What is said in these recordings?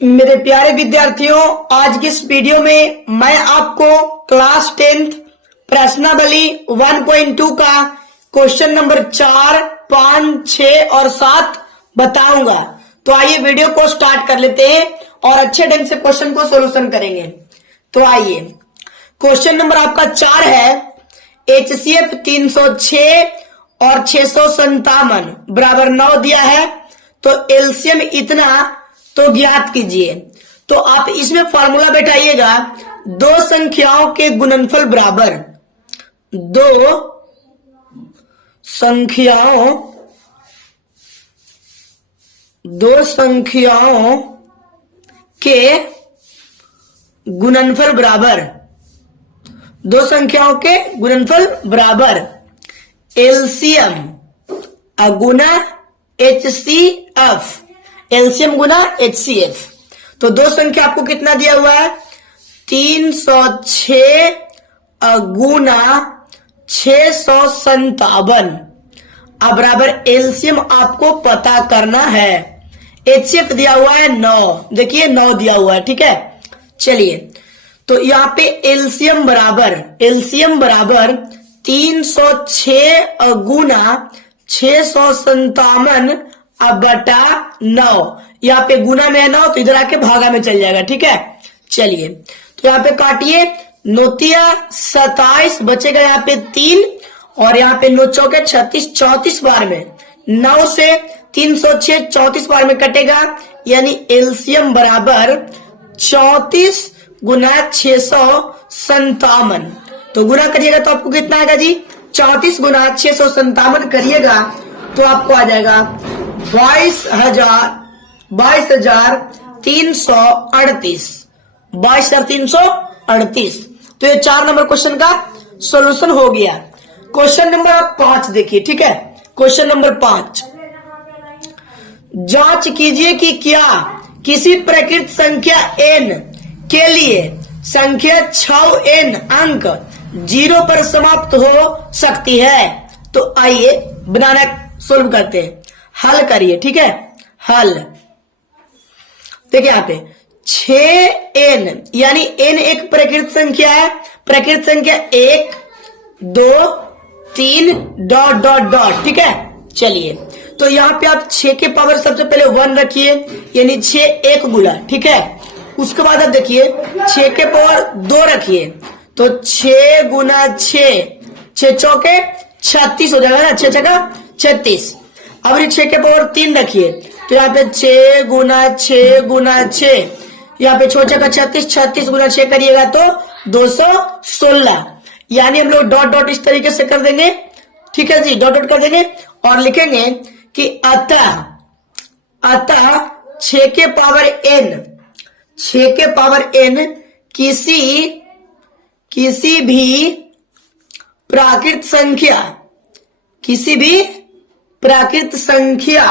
मेरे प्यारे विद्यार्थियों, आज की इस वीडियो में मैं आपको क्लास 10th प्रश्नावली 1.2 का क्वेश्चन नंबर 4, 5, 6 और 7 बताऊंगा। तो आइए वीडियो को स्टार्ट कर लेते हैं और अच्छे ढंग से क्वेश्चन को सॉल्यूशन करेंगे। तो आइए, क्वेश्चन नंबर आपका 4 है, HCF 306 और 657 बराबर 9 दिया है, तो एलसीएम इतना तो ज्ञात कीजिए। तो आप इसमें फॉर्मूला बैठाइएगा, दो संख्याओं के गुणनफल बराबर, दो संख्याओं के गुणनफल बराबर, दो संख्याओं के गुणनफल बराबर एलसीएम गुना HCF, एलसीएम गुना HCF। तो दो संख्या आपको कितना दिया हुआ है, 306 गुना 657 अब बराबर एलसीएम आपको पता करना है। HCF दिया हुआ है 9, देखिए 9 दिया हुआ है, ठीक है। चलिए, तो यहाँ पे एलसीएम बराबर 306 गुना 657 बटा 9, यहाँ पे गुना में है 9 तो इधर आके भागा में चल जाएगा, ठीक है। चलिए, तो यहाँ पे काटिए, 9 27 बचेगा यहाँ पे 3 और यहाँ पे 9 चौके 36, 34 बार में 9 से 306 34 बार में कटेगा, यानी एलसीएम बराबर 34 गुना 657। तो गुना करिएगा तो आपको कितना आएगा जी, 34 गुना 657 करिएगा तो आपको आ जाएगा 22,338। तो ये 4 नंबर क्वेश्चन का सॉल्यूशन हो गया। क्वेश्चन नंबर 5 देखिए, ठीक है। क्वेश्चन नंबर 5, जांच कीजिए कि क्या किसी प्रकृत संख्या n के लिए संख्या 6n अंक 0 पर समाप्त हो सकती है। तो आइए बनाना सोल्व करते हैं, हल करिए, ठीक है। हल देखिए यहाँ पे 6n, यानी n एक प्रकृत संख्या है। प्रकृत संख्या 1, 2, 3 डॉट डॉट डॉट, ठीक है। चलिए, तो यहाँ पे आप 6 के पावर सबसे पहले 1 रखिए, यानी 6 एक गुना, ठीक है। उसके बाद आप देखिए 6 के पावर 2 रखिए, तो 6 गुना 6, 6 चौके 36 हो जाएगा ना, 6 छक्का 36। अब 6 के पावर 3 रखिए, तो यहाँ पे 6 गुना 6 गुना 6, यहाँ पे 6 छक्का 36, 36 गुना 6 करिएगा तो 216, यानी हम लोग डॉट डॉट इस तरीके से कर देंगे, ठीक है जी। डॉट डॉट कर देंगे और लिखेंगे कि अतः 6 के पावर n किसी भी प्राकृत संख्या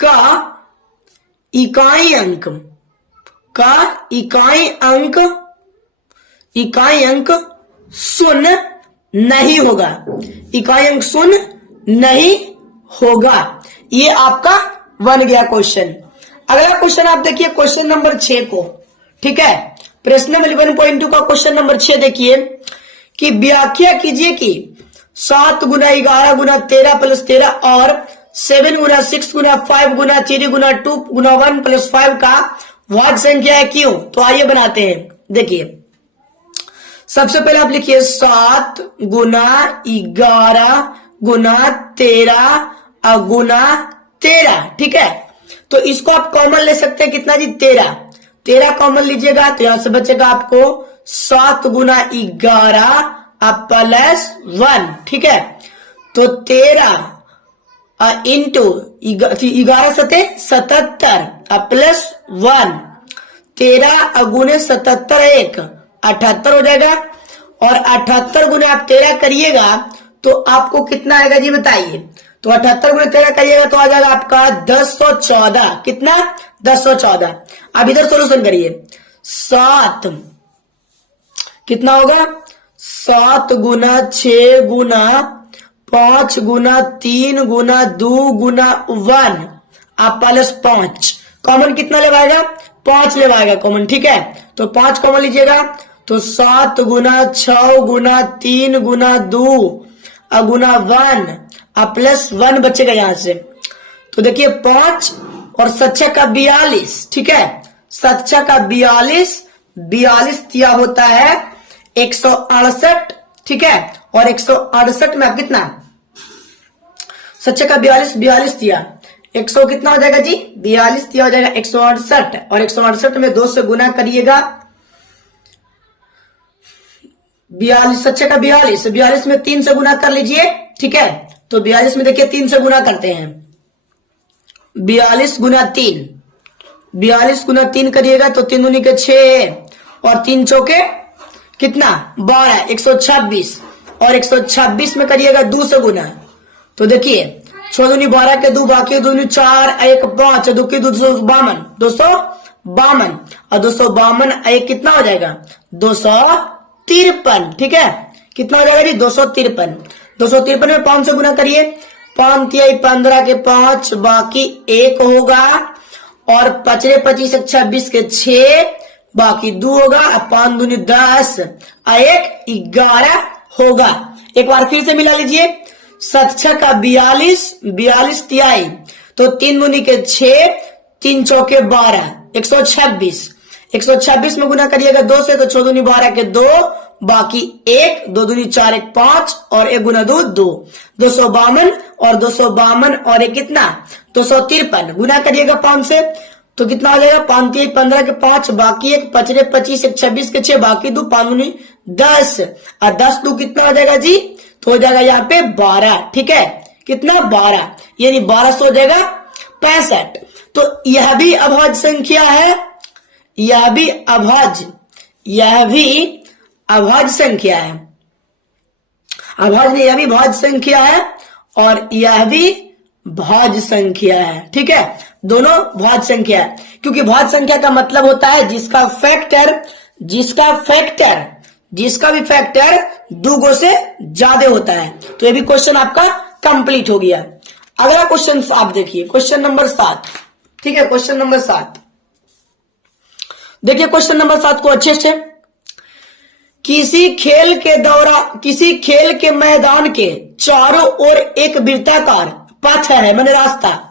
का इकाई अंक शून्य नहीं होगा, इकाई अंक शून्य नहीं होगा। ये आपका बन गया क्वेश्चन। अगला क्वेश्चन आप देखिए, क्वेश्चन नंबर 6 को, ठीक है। प्रश्नावली 1.2 का क्वेश्चन नंबर 6 देखिए कि व्याख्या कीजिए कि 7 गुना 11 गुना 13 प्लस 13 और 7 गुना 6 गुना 5 गुना 3 गुना 2 गुना 1 प्लस 5 का भाग संख्या है क्यों। तो आइए बनाते हैं। देखिए, सबसे पहले आप लिखिए 7 गुना 11 गुना 13 गुना 13, ठीक है। तो इसको आप कॉमन ले सकते हैं, कितना जी, 13 कॉमन लीजिएगा तो यहां से बचेगा आपको 7 गुना 11 प्लस 1, ठीक है। तो 13 इंटू 11 सते 77 प्लस 1, 13 गुने 77 1 78 हो जाएगा, और 78 गुने आप 13 करिएगा तो आपको कितना आएगा जी, बताइए। तो 78 गुने 13 करिएगा तो आ जाएगा आपका 1014, कितना, 1014। अब इधर सोल्यूशन करिए, 7 कितना होगा, 7 गुना 6 गुना 5 गुना 3 गुना 2 गुना 1 प्लस 5 कॉमन कितना लेवाएगा? 5 लेवाएगा कॉमन, ठीक है। तो 5 कॉमन लीजिएगा, तो 7 गुना 6 गुना 3 गुना 2 गुना 1 प्लस 1 बचेगा यहां से। तो देखिए 5 और 7 का 42, ठीक है। 7 का 42, 42 दिया होता है 168, ठीक है। और 168 में आप कितना, 7 का 42, 42 दिया, 100 कितना हो जाएगा जी? 42 दिया हो जाएगा 168, और 168 में 2 से गुना करिएगा, 42, 7 का 42, 42 में 3 से गुना कर लीजिए, ठीक है। तो 42 में देखिए 3 से गुना करते हैं, 42 गुना 3, 42 गुना 3 करिएगा तो 3 दूनी के 6 और 3 चौके कितना? 12, 126, और 126 में करिएगा 2 से गुना, तो देखिए 6 दूनी 12 के 2, बाकी 2 4 1 5, 2 की 252, 252, और 252 1 कितना हो जाएगा? 253, ठीक है। कितना हो जाएगा जी? 253। 253 में 5 से गुना करिए, 5 तिहाई 15 के 5, बाकी 1 होगा, और 5 25 26 के 6, बाकी 2 होगा, 5 दूनी 10, 1 11 होगा। एक बार फिर से मिला लीजिए, 7 का 42, 42 तिहाई, तो 3 दूनी के 6, 3 चौके 12, 126, 126 में गुना करिएगा 2 से, तो 6 दूनी 12 के 2, बाकी 1, 2 दूनी 4 1 5, और 1 गुना 2 2, 252, और 252 और 1 कितना? 253, गुना करिएगा 5 से, तो कितना हो जाएगा? 5 3 15 के 5, बाकी 1, 5 25 26 के 6, बाकी 2, 5 दूनी 10, और 10 2 कितना हो जाएगा जी? तो हो जाएगा यहाँ पे 12, ठीक है। कितना? 12, यानी 1200 हो जाएगा 65। तो यह भी अभाज्य संख्या है, यह भी अभाज्य संख्या है, अभाज्य नहीं, यह भी भाज्य संख्या है, और यह भी भाज्य संख्या है, ठीक है। दोनों भाज्य संख्या है, क्योंकि भाज्य संख्या का मतलब होता है जिसका भी फैक्टर 2 से ज्यादा होता है। तो ये भी क्वेश्चन आपका कंप्लीट हो गया। अगला क्वेश्चन आप देखिए, क्वेश्चन नंबर 7, ठीक है। क्वेश्चन नंबर 7 देखिए, क्वेश्चन नंबर 7 को अच्छे से, किसी खेल के मैदान के चारों ओर एक वृत्ताकार पथ है, माने रास्ता।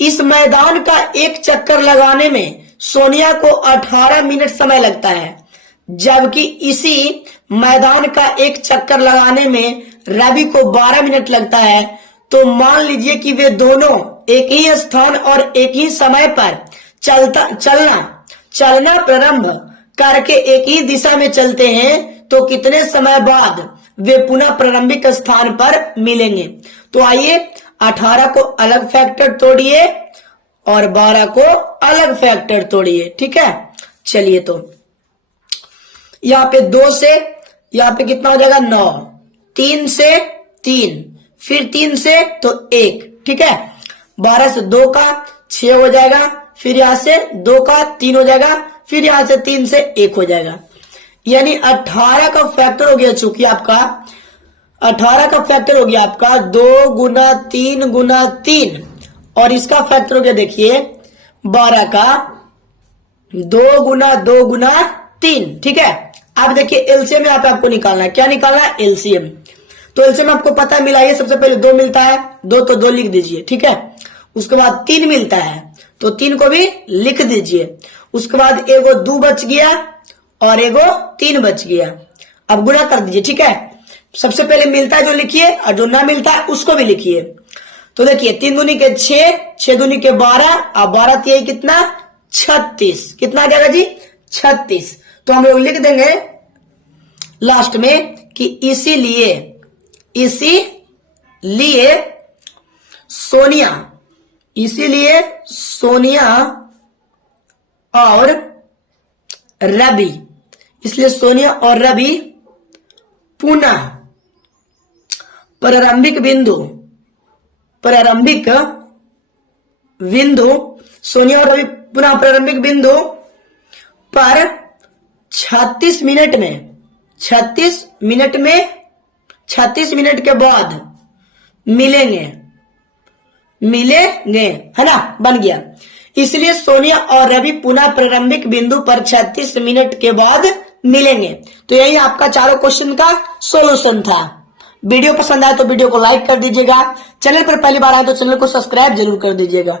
इस मैदान का एक चक्कर लगाने में सोनिया को 18 मिनट समय लगता है, जबकि इसी मैदान का एक चक्कर लगाने में रवि को 12 मिनट लगता है। तो मान लीजिए कि वे दोनों एक ही स्थान और एक ही समय पर चलना प्रारंभ करके एक ही दिशा में चलते हैं, तो कितने समय बाद वे पुनः प्रारंभिक स्थान पर मिलेंगे? तो आइए 18 को अलग फैक्टर तोड़िए और 12 को अलग फैक्टर तोड़िए, ठीक है। चलिए, तो यहाँ पे 2 से, यहाँ पे कितना हो जाएगा? 9, 3 से 3, फिर 3 से तो 1, ठीक है। 12 से 2 का 6 हो जाएगा, फिर यहां से 2 का 3 हो जाएगा, फिर यहां से 3 से 1 हो जाएगा, यानी 18 का फैक्टर हो गया। चूंकि आपका 18 का फैक्टर हो गया आपका 2 गुना 3 गुना 3, और इसका फैक्टर हो गया देखिए 12 का 2 गुना 2 गुना 3, ठीक है। अब देखिए एलसीएम यहाँ पे आपको निकालना है। क्या निकालना है? एलसीएम। तो एलसीएम आपको पता मिलाइए, सबसे पहले 2 मिलता है, 2 तो 2 लिख दीजिए, ठीक है। उसके बाद 3 मिलता है, तो 3 को भी लिख दीजिए। उसके बाद एगो 2 बच गया और एगो 3 बच गया। अब गुणा कर दीजिए, ठीक है। सबसे पहले मिलता है जो लिखिए, और जो ना मिलता है उसको भी लिखिए। तो देखिए 3 दूनी के 6, 6 दूनी के 12, और 12 तिहाई कितना? 36। कितना आ जाएगा जी? 36। तो हम लोग लिख देंगे लास्ट में कि इसीलिए सोनिया और रवि, इसलिए सोनिया और रवि पुनः प्रारंभिक बिंदु सोनिया और रवि पुनः प्रारंभिक बिंदु पर 36 मिनट के बाद मिलेंगे, है ना। बन गया। इसलिए सोनिया और रवि पुनः प्रारंभिक बिंदु पर 36 मिनट के बाद मिलेंगे। तो यही आपका चारों क्वेश्चन का सॉल्यूशन था। वीडियो पसंद आए तो वीडियो को लाइक कर दीजिएगा, चैनल पर पहली बार आए तो चैनल को सब्सक्राइब जरूर कर दीजिएगा।